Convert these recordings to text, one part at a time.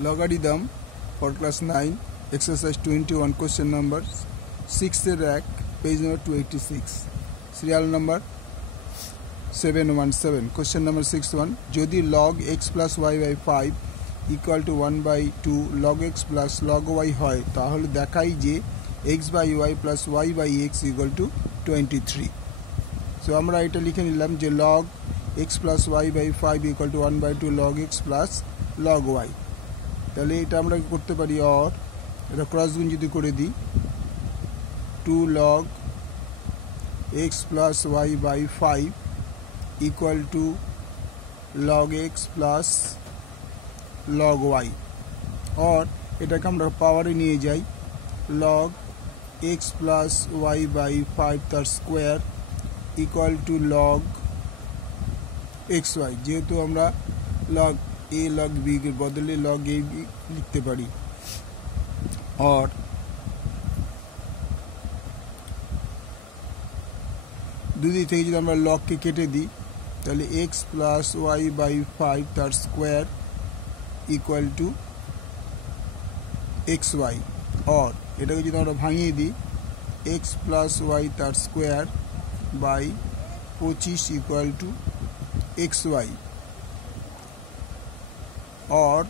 logarithm for class 9 exercise 21 question number 6 rack page number 286 serial number 717 question number 61 jodi log x plus y by 5 equal to 1 by 2 log x plus log y hoy tahole dekhai je x by y plus y by x equal to 23 so amra eta likhe nilam je log x plus y by 5 equal to 1 by 2 log x plus log y তাহলে এটা আমরা কি করতে পারি আর এটা cross গুণ যদি করে দিই 2 log x plus y by 5 equal to log x plus log y और এটাকে আমরা পাওয়ারে নিয়ে যাই log x plus y by 5 তার square equal to log xy যেহেতু আমরা log a log b के बदले log a b लिखते पारी और दूसरी থেকে যদি আমরা log কে কেটে দিই তাহলে x plus y by 5 তার স্কয়ার equal to xy और এটাকে যদি আমরা ভাঙিয়ে দিই x plus y তার square by 25 equal to xy और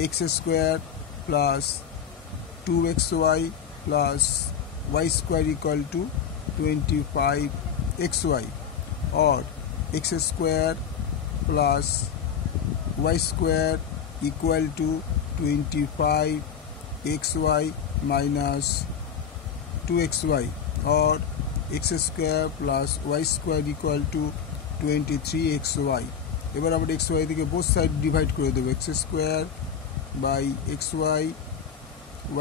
x square plus 2xy plus y square equal to 25xy और x square plus y square equal to 25xy minus 2xy और x square plus y square equal to 23xy এবার আমরা xy থেকে both side divide করে দেব x square by xy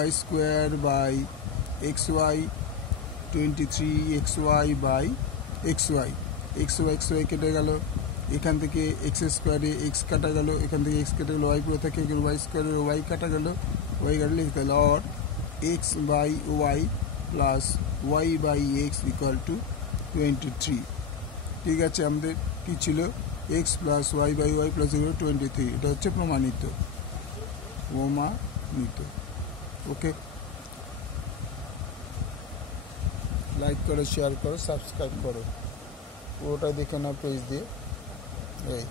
y square by xy 23xy by xy xy কেটে গেল এখান থেকে x স্কয়ারে x কাটা গেল এখান থেকে x কেটে গেল y পুরো থাকে এখানে y স্কয়ারে y কাটা গেল y কাটলে তাহলে और x by y plus y by x equal to 23 ঠিক আছে আমাদের কি ছিল x plus y by y plus 23 এটা হচ্ছে প্রমাণিত ওকে লাইক করো শেয়ার করো সাবস্ক্রাইব করো পুরোটা দেখে নাও পেজ দিয়ে এই